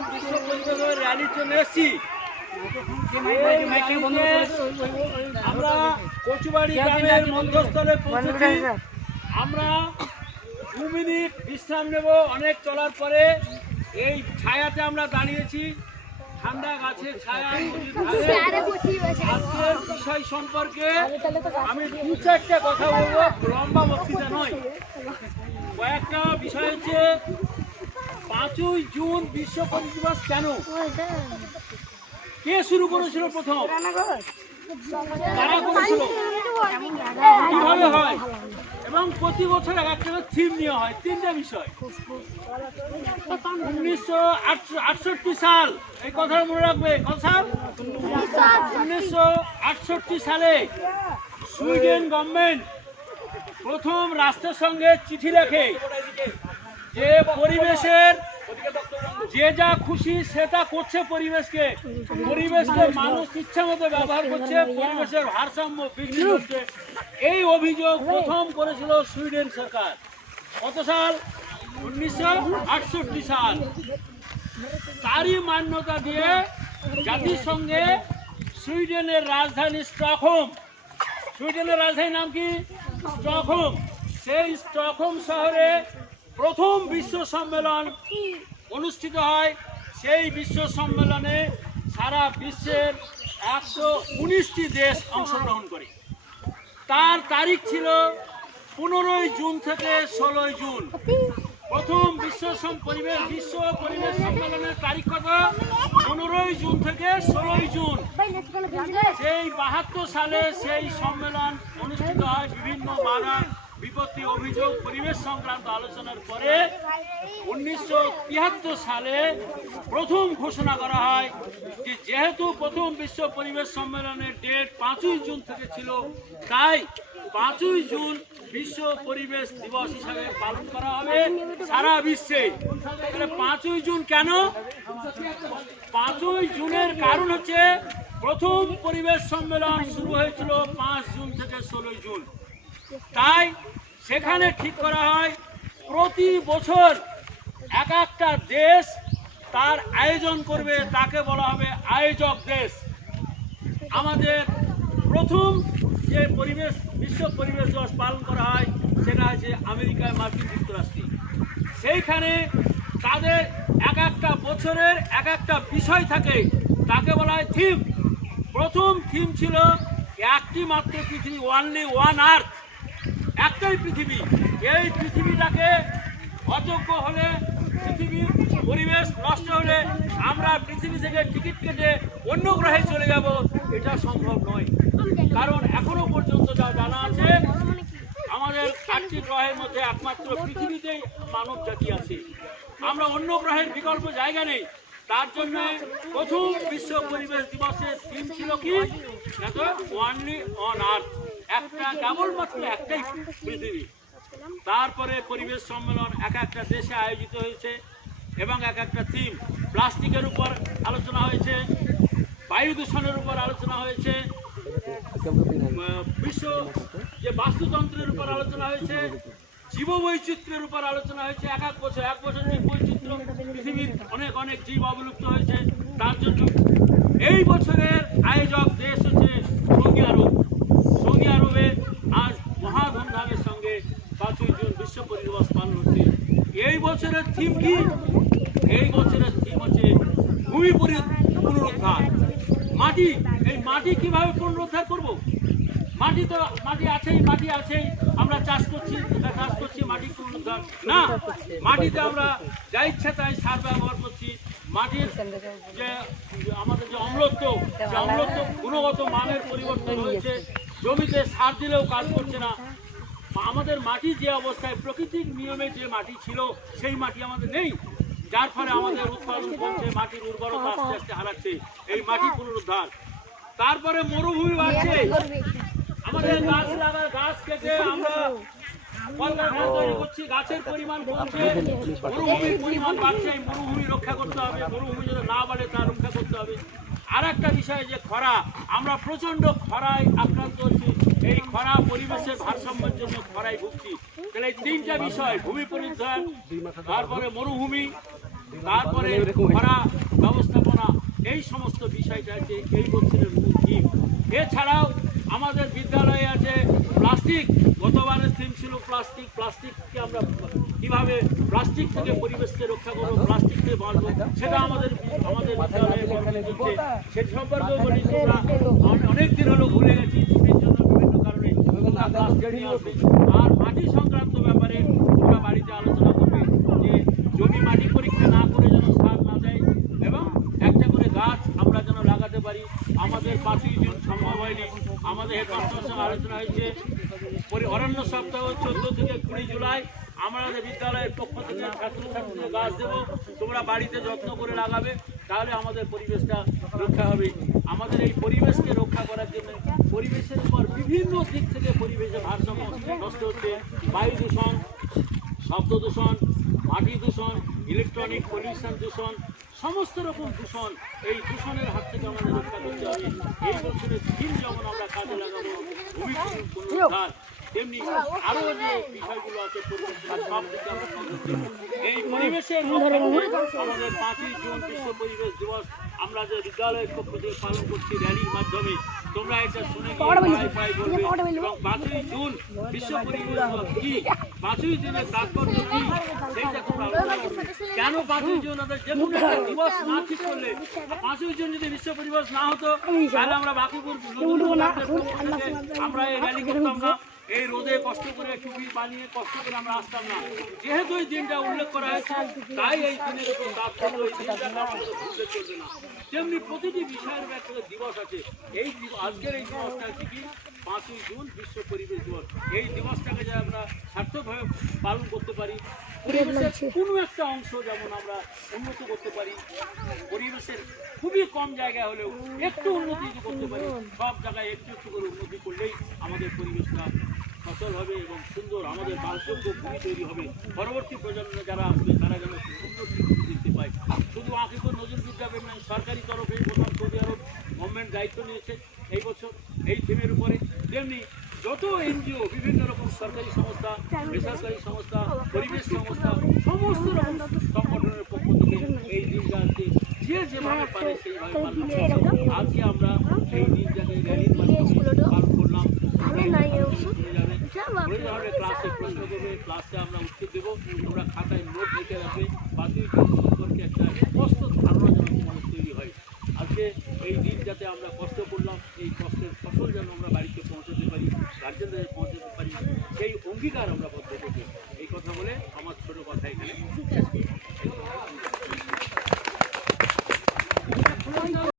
প্রথম বিশ্ব পরিবেশ র্যালির জন্য এসেছি। আমরা কচুবাড়ি গ্রামের মধ্যস্থলে পৌঁছেছি। আমরা দু মিনিট বিশ্রাম নেব অনেক চলার পরে। এই ছায়াতে আমরা দাঁড়িয়েছি। ঠান্ডা গাছের ছায়া আজকের বিষয় সম্পর্কে আমি দু চারটা কথা বলব লম্বা বক্তৃতা নয়। কয়েকটা বিষয় হচ্ছে পাঁচই জুন বিশ্ব পরিবেশ দিবস কেন? কে শুরু করেছিল প্রথম? কারা করেছিল? কীভাবে হয়? এবং প্রতি বছর এক একটা থিম নেওয়া হয় তিনটা বিষয়। উনিশশো আটষট্টি সাল এই কথা মনে রাখবে সাল উনিশশো আটষট্টি সালে সুইডেন গভর্নমেন্ট প্রথম রাষ্ট্রের সঙ্গে চিঠি লেখে। যে পরিবেশের যে যা খুশি সেটা করছে পরিবেশকে। পরিবেশকে মানুষ ইচ্ছা মতো ব্যবহার করছে, পরিবেশের ভারসাম্য বৃদ্ধি করছে। এই অভিযোগ প্রথম করেছিল সুইডেন সরকার। কত সাল? উনিশশো আটষট্টি সাল। তারই মান্যতা দিয়ে জাতিসংঘে সুইডেনের রাজধানী স্টকহোম। সুইডেনের রাজধানীর নাম কি? স্টকহোম। সেই স্টকহোম শহরে প্রথম বিশ্ব সম্মেলন অনুষ্ঠিত হয়। সেই বিশ্ব সম্মেলনে সারা বিশ্বের একশো উনিশটি দেশ অংশগ্রহণ করে। তার তারিখ ছিল পনেরোই জুন থেকে ষোলোই জুন। প্রথম বিশ্ব পরিবেশ বিশ্ব পরিবেশ সম্মেলনের তারিখ কত? পনেরোই জুন থেকে ষোলোই জুন। সেই বাহাত্তর সালে সেই সম্মেলন অনুষ্ঠিত হয় বিভিন্ন বাধা বিপত্তি অভিযোগ পরিবেশ সংক্রান্ত আলোচনার পরে উনিশশো তিয়াত্তর সালে প্রথম ঘোষণা করা হয় যে যেহেতু প্রথম বিশ্ব পরিবেশ সম্মেলনের ডেট পাঁচই জুন থেকে ছিল, তাই পাঁচই জুন বিশ্ব পরিবেশ দিবস হিসাবে পালন করা হবে সারা বিশ্বে। তাহলে পাঁচই জুন কেন? পাঁচই জুনের কারণ হচ্ছে প্রথম পরিবেশ সম্মেলন শুরু হয়েছিল পাঁচ জুন থেকে ষোলোই জুন। তাই সেখানে ঠিক করা হয়, প্রতি বছর এক একটা দেশ তার আয়োজন করবে, তাকে বলা হবে আয়োজক দেশ। আমাদের প্রথম যে পরিবেশ, বিশ্ব পরিবেশ দিবস পালন করা হয়, সেটা হচ্ছে আমেরিকায় মার্কিন যুক্তরাষ্ট্রে। সেইখানে তাদের এক একটা বছরের এক একটা বিষয় থাকে, তাকে বলা হয় থিম। প্রথম থিম ছিল একটি মাত্র পৃথিবী ওয়ানলি ওয়ান আর্থ একটাই পৃথিবী। এই পৃথিবীটাকে অযোগ্য হলে পৃথিবীর পরিবেশ নষ্ট হলে আমরা পৃথিবী থেকে টিকিট কেটে অন্য গ্রহে চলে যাব, এটা সম্ভব নয়। কারণ এখনও পর্যন্ত যা জানা আছে, আমাদের আটটি গ্রহের মধ্যে একমাত্র পৃথিবীতেই মানব জাতি আছে। আমরা অন্য গ্রহের বিকল্প জায়গা নেই। তার জন্য প্রথম বিশ্ব পরিবেশ দিবসের থিম ছিল কি? ওয়ানলি অন আর্থ একটা কেবলমাত্র একটাই পৃথিবী। তারপরে পরিবেশ সম্মেলন এক একটা দেশে আয়োজিত হয়েছে এবং এক একটা থিম প্লাস্টিকের উপর আলোচনা হয়েছে, বায়ু দূষণের উপর আলোচনা হয়েছে বিশ্ব যে বাস্তুতন্ত্রের উপর আলোচনা হয়েছে, জীববৈচিত্র্যের উপর আলোচনা হয়েছে। এক এক বছর এক বছর পৃথিবীর অনেক অনেক জীব অবলুপ্ত হয়েছে। তার জন্য এই বছরের আয়োজক দেশ হচ্ছে সৌদি আরব। সৌদি আরবে আজ মহা ধুমধামের সঙ্গে পাঁচই জুন বিশ্ব পরিদিবস পালন হচ্ছে। এই বছরের থিম কি? এই বছরের থিম হচ্ছে ভূমি পুনরুদ্ধার। মাটি, এই মাটি কীভাবে পুনরুদ্ধার করব? মাটি তো, মাটি আছেই মাটি আছেই। আমরা চাষ করছি চাষ করছি, মাটি না, মাটিতে আমরা যা ইচ্ছা তাই সার ব্যবহার করছি। মাটির যে আমাদের যে অম্লত্ব যে অম্লত্ব গুণগত মানের পরিবর্তন হয়েছে। জমিতে সার দিলেও কাজ করছে না। আমাদের মাটি যে অবস্থায়, প্রকৃতির নিয়মে যে মাটি ছিল, সেই মাটি আমাদের নেই। যার ফলে আমাদের উৎপাদন কমছে, মাটির উর্বরতা আস্তে আস্তে হারাচ্ছে। এই মাটি পুনরুদ্ধার। তারপরে মরুভূমি বাড়ছে। খরায় আক্রান্ত হচ্ছি এই খরা পরিবেশের ভারসাম্যের জন্য ভুগছি। তাহলে এই তিনটা বিষয়, ভূমি পরিধান তারপরে মরুভূমি, তারপরে খরা ব্যবস্থাপনা, এই সমস্ত বিষয়টা এই বছরের মূল থিম এছাড়াও আমাদের আছে প্লাস্টিক থিম ছিল প্লাস্টিক, প্লাস্টিককে আমরা কীভাবে প্লাস্টিক থেকে পরিবেশকে রক্ষা করব প্লাস্টিক থেকে বাঁচবো, সেটা আমাদের আমাদের বিদ্যালয়ে অনেক দিন হলো ভুলে গেছি, ছুটির জন্য বিভিন্ন কারণে আর মাটি সংক্রান্ত ব্যাপারে তোমরা বাড়িতে আলোচনা করবে যে জমি মাটি পরীক্ষা না করে যেন সার না দেয় এবং একটা করে গাছ আমরা যেন লাগাতে পারি আমাদের পাঁচই জুন সম্ভব হয়নি, আমাদের হেডমাস্টার সঙ্গে আলোচনা হয়েছে। অরণ্য সপ্তাহ চোদ্দ থেকে কুড়ি জুলাই। আমাদের বিদ্যালয়ের পক্ষ থেকে ছাত্রছাত্রীদের গাছ দেবো। তোমরা বাড়িতে যত্ন করে লাগাবে, তাহলে আমাদের পরিবেশটা রক্ষা হবে। আমাদের এই পরিবেশকে রক্ষা করার জন্য পরিবেশের উপর বিভিন্ন দিক থেকে পরিবেশের ভারসাম্য নষ্ট হচ্ছে। বায়ু দূষণ, শব্দ দূষণ মাটি দূষণ ইলেকট্রনিক পলিউশন দূষণ, সমস্ত রকম দূষণ, এই দূষণের হাত থেকে আমাদের রক্ষা করতে হবে এই বছরের থিম যেমন আমরা কাজে লাগাবো ভূমি তেমনি আরও যে বিষয়গুলো আছে। এই পরিবেশের আমাদের পাঁচই জুন বিশ্ব পরিবেশ দিবস, আমরা যে বিদ্যালয়ের পক্ষ থেকে পালন করছি র্যালির মাধ্যমে তোমরা এটা শুনে পাঁচই জুন বিশ্ব পরিবেশ কি? পাঁচই জুনের তাৎপর্য কি? সেইটা তোমরা কেন পাঁচই জুন ওদের যে কোনো একটা দিবস না ঠিক করলে পাঁচই জুন যদি বিশ্ব পরিবেশ না হতো তাহলে আমরা বাকিপুর আমরা এই র্যালি করতাম না। এই রোদে কষ্ট করে টুপি বানিয়ে কষ্ট করে আমরা আসতাম না। যেহেতু এই দিনটা উল্লেখ করা হয়েছে তাই এই দিনের উপর তাৎপর্য এই দিনটাকে আমাদের ভুললে চলবে না। তেমনি প্রতিটি বিষয়ের একটা দিবস আছে। এই আজকের এই দিবসটা হচ্ছে কি? পাঁচই জুন বিশ্ব পরিবেশ দিবস। এই দিবসটাকে যে আমরা সার্থকভাবে পালন করতে পারি পরিবেশের কোনো একটা অংশ যেমন আমরা উন্নত করতে পারি পরিবেশের খুবই কম জায়গা হলেও একটু উন্নতি করতে পারি সব জায়গায় একটু একটু করে উন্নতি করলেই আমাদের পরিবেশটা সচল হবে এবং সুন্দর আমাদের বাসযোগ্য ভূমি তৈরি হবে। পরবর্তী প্রজন্ম যারা আসবে, তারা যেন সুন্দর পৃথিবী দেখতে পায়। শুধু আকিবুর নজরুল বিদ্যাপীঠ নয়, সরকারি তরফে প্রথম সৌদি আরব গভর্নমেন্ট দায়িত্ব নিয়েছে এই বছর, এই থিমের উপরে। তেমনি যত এনজিও, বিভিন্ন রকম সরকারি সংস্থা, বেসরকারি সংস্থা, পরিবেশ সংস্থা, সমস্ত রকম সংগঠনের পক্ষ থেকে এই দিনটাকে যে যেভাবে পারে সেইভাবে আজকে আমরা এই দিনটাকে র্যালির মাধ্যমে পালন করলাম। ওই ধরনের ক্লাসে প্রশ্ন করবে ক্লাসে আমরা উত্তর দেবো তোমরা খাতায় নোট লিখে রাখবে বাতিল সম্পর্কে একটা স্পষ্ট ধারণা যেন তোমাদের তৈরি হয়। আজকে এই দিন যাতে আমরা কষ্ট করলাম এই কষ্টের ফসল যেন আমরা বাড়িতে পৌঁছাতে পারি গার্জেনদের পৌঁছাতে পারি সেই অঙ্গীকার আমরা বদ্ধ করব। এই কথা বলে আমার ছোট কথা এখানে